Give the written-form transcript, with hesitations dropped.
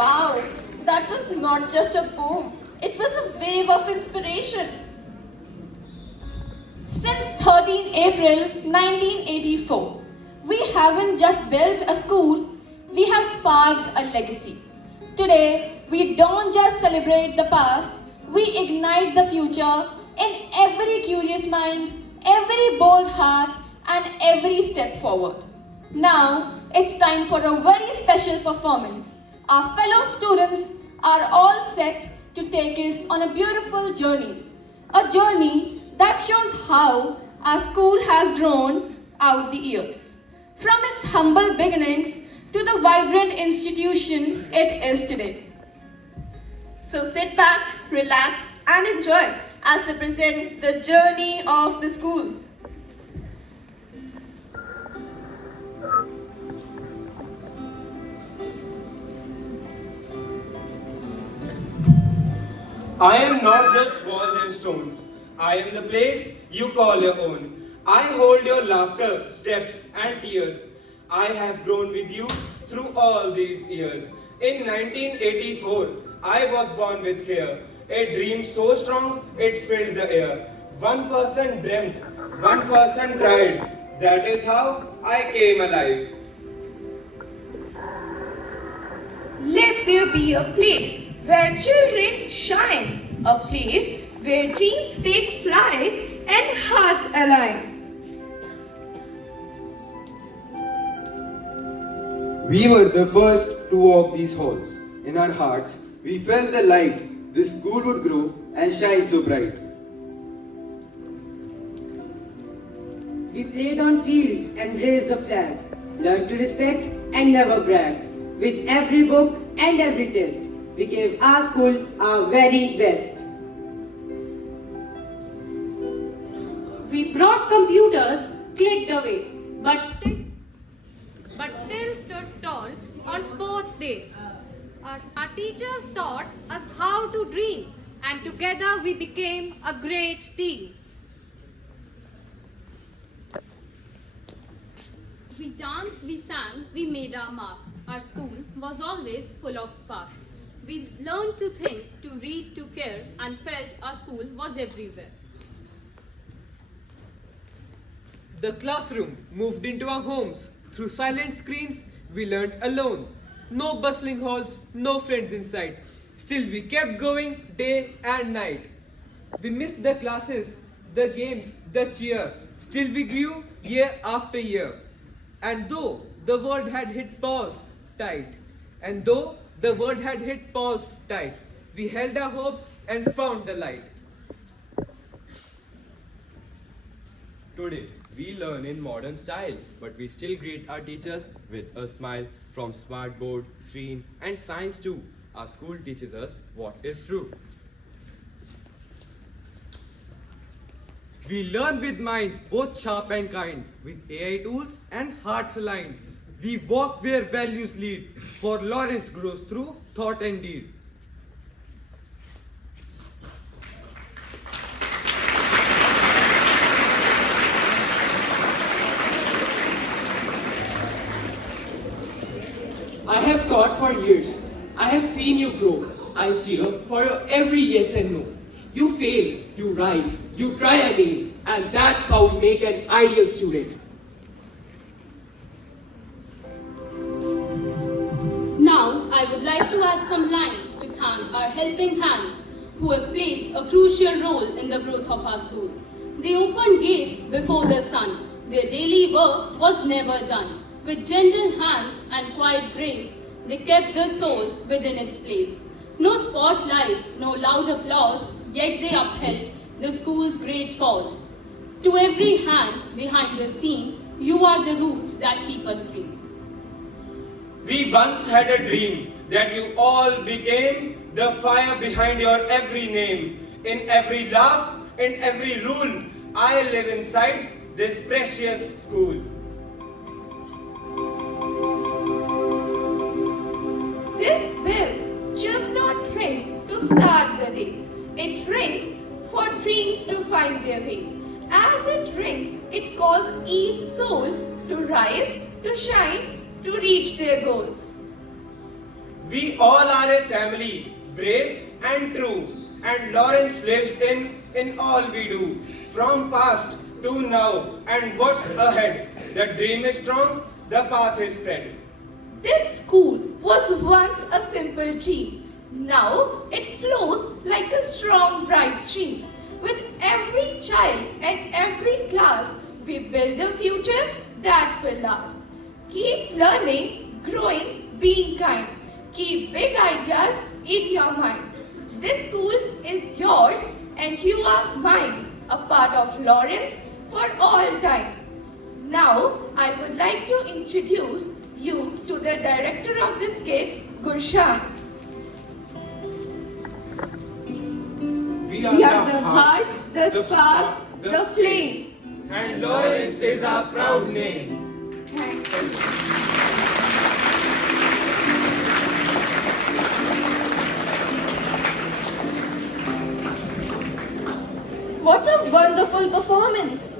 Wow, that was not just a boom, it was a wave of inspiration. Since 13 April 1984, we haven't just built a school, we have sparked a legacy. Today, we don't just celebrate the past, we ignite the future in every curious mind, every bold heart, and every step forward. Now, it's time for a very special performance. Our fellow students are all set to take us on a beautiful journey. A journey that shows how our school has grown out the years. From its humble beginnings to the vibrant institution it is today. So sit back, relax, and enjoy as they present the journey of the school. I am not just walls and stones. I am the place you call your own. I hold your laughter, steps, and tears. I have grown with you through all these years. In 1984, I was born with care. A dream so strong it filled the air. One person dreamt, one person tried. That is how I came alive. Let there be a place where children shine, a place where dreams take flight and hearts align. We were the first to walk these halls. In our hearts, we felt the light. This school would grow and shine so bright. We played on fields and raised the flag, learned to respect and never brag. With every book and every test, we gave our school our very best. We brought computers, clicked away, but still stood tall on sports days. Our teachers taught us how to dream, and together we became a great team. We danced, we sang, we made our mark. Our school was always full of spark. We learned to think, to read, to care, and felt our school was everywhere. The classroom moved into our homes. Through silent screens, we learned alone. No bustling halls, no friends in sight. Still, we kept going day and night. We missed the classes, the games, the cheer. Still, we grew year after year. And though the world had hit pause tight, we held our hopes and found the light. Today, we learn in modern style, but we still greet our teachers with a smile. From smart board, screen, and science too, our school teaches us what is true. We learn with mind, both sharp and kind, with AI tools and hearts aligned. We walk where values lead, for Lawrence grows through thought and deed. I have taught for years. I have seen you grow. I cheer for your every yes and no. You fail, you rise, you try again, and that's how we make an ideal student. Now, I would like to add some lines to thank our helping hands who have played a crucial role in the growth of our school. They opened gates before the sun. Their daily work was never done. With gentle hands and quiet grace, they kept the soul within its place. No spotlight, no loud applause, yet they upheld the school's great cause. To every hand behind the scene, you are the roots that keep us green. We once had a dream that you all became the fire behind your every name. In every laugh, in every rule, I live inside this precious school. This bell just not rings to start the day. It rings for dreams to find their way. As it rings, it calls each soul to rise, to shine, to reach their goals. We all are a family, brave and true. And Lawrence lives in all we do. From past to now and what's ahead. The dream is strong, the path is spread. This school was once a simple dream. Now it flows like a strong, bright stream. With every child and every class, we build a future that will last. Keep learning, growing, being kind. Keep big ideas in your mind. This school is yours and you are mine, a part of Lawrence for all time. Now, I would like to introduce you to the director of this kid, Gurshan. We We are the heart, the spark, the flame. And Lawrence is our proud name. Thank you. What a wonderful performance!